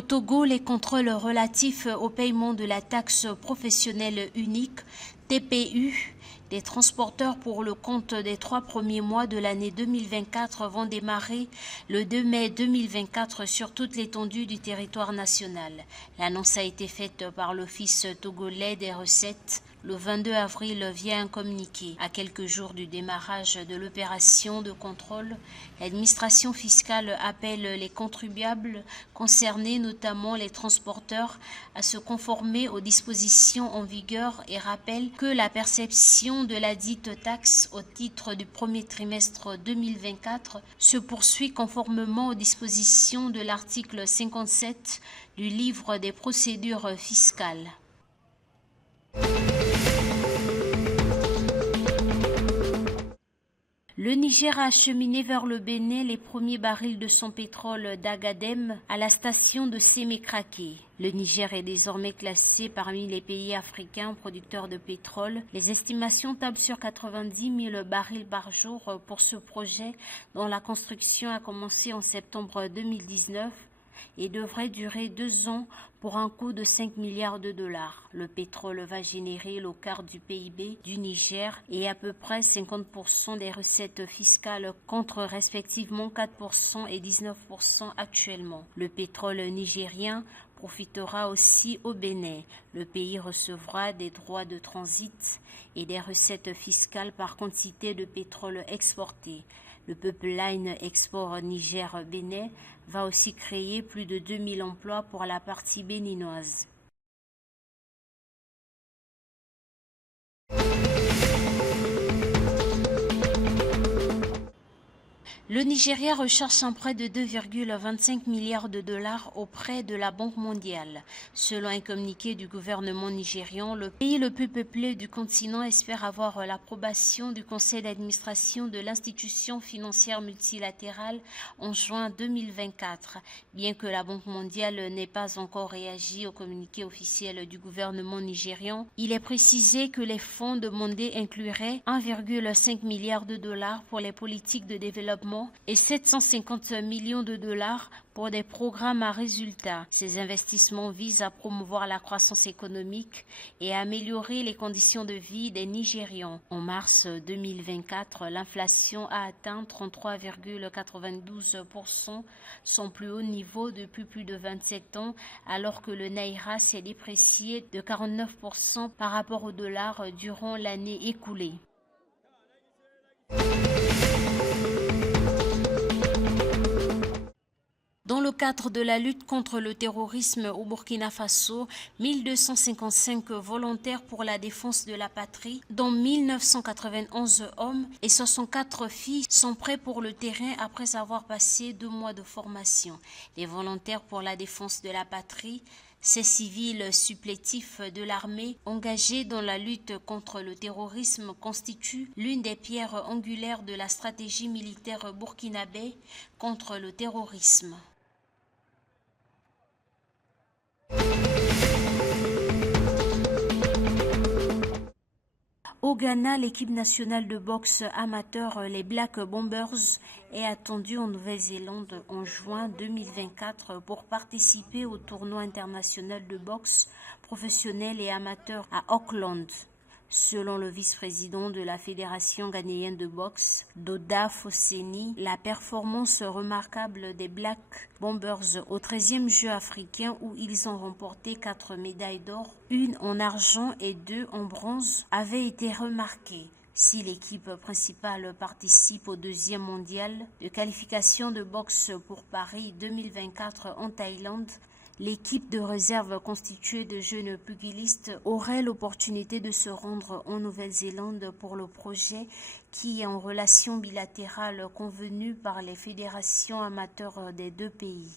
Au Togo, les contrôles relatifs au paiement de la taxe professionnelle unique, TPU, des transporteurs pour le compte des 3 premiers mois de l'année 2024 vont démarrer le 2 mai 2024 sur toute l'étendue du territoire national. L'annonce a été faite par l'Office togolais des recettes le 22 avril via un communiqué. À quelques jours du démarrage de l'opération de contrôle, l'administration fiscale appelle les contribuables concernés, notamment les transporteurs, à se conformer aux dispositions en vigueur et rappelle que la perception de la dite taxe au titre du premier trimestre 2024 se poursuit conformément aux dispositions de l'article 57 du livre des procédures fiscales. Le Niger a acheminé vers le Bénin les premiers barils de son pétrole d'Agadem à la station de Sémékraké. Le Niger est désormais classé parmi les pays africains producteurs de pétrole. Les estimations tablent sur 90 000 barils par jour pour ce projet dont la construction a commencé en septembre 2019 et devrait durer 2 ans pour un coût de 5 milliards de dollars. Le pétrole va générer le quart du PIB du Niger et à peu près 50% des recettes fiscales contre respectivement 4% et 19% actuellement. Le pétrole nigérien profitera aussi au Bénin. Le pays recevra des droits de transit et des recettes fiscales par quantité de pétrole exporté. Le pipeline export Niger-Bénin va aussi créer plus de 2000 emplois pour la partie béninoise. Le Nigeria recherche un prêt de 2,25 milliards de dollars auprès de la Banque mondiale. Selon un communiqué du gouvernement nigérian, le pays le plus peuplé du continent espère avoir l'approbation du conseil d'administration de l'institution financière multilatérale en juin 2024. Bien que la Banque mondiale n'ait pas encore réagi au communiqué officiel du gouvernement nigérian, il est précisé que les fonds demandés incluraient 1,5 milliard de dollars pour les politiques de développement et 750 millions de dollars pour des programmes à résultats. Ces investissements visent à promouvoir la croissance économique et à améliorer les conditions de vie des Nigérians. En mars 2024, l'inflation a atteint 33,92%, son plus haut niveau depuis plus de 27 ans, alors que le Naira s'est déprécié de 49% par rapport au dollar durant l'année écoulée. Dans le cadre de la lutte contre le terrorisme au Burkina Faso, 1255 volontaires pour la défense de la patrie, dont 1991 hommes et 64 filles, sont prêts pour le terrain après avoir passé 2 mois de formation. Les volontaires pour la défense de la patrie, ces civils supplétifs de l'armée engagés dans la lutte contre le terrorisme constituent l'une des pierres angulaires de la stratégie militaire burkinabé contre le terrorisme. Au Ghana, l'équipe nationale de boxe amateur, les Black Bombers, est attendue en Nouvelle-Zélande en juin 2024 pour participer au tournoi international de boxe professionnel et amateur à Auckland. Selon le vice-président de la Fédération ghanéenne de boxe, Doda Fosseni, la performance remarquable des Black Bombers au 13e Jeux africains où ils ont remporté 4 médailles d'or, 1 en argent et 2 en bronze, avait été remarquée. Si l'équipe principale participe au 2e mondial de qualification de boxe pour Paris 2024 en Thaïlande, l'équipe de réserve constituée de jeunes pugilistes aurait l'opportunité de se rendre en Nouvelle-Zélande pour le projet qui est en relation bilatérale convenue par les fédérations amateurs des 2 pays.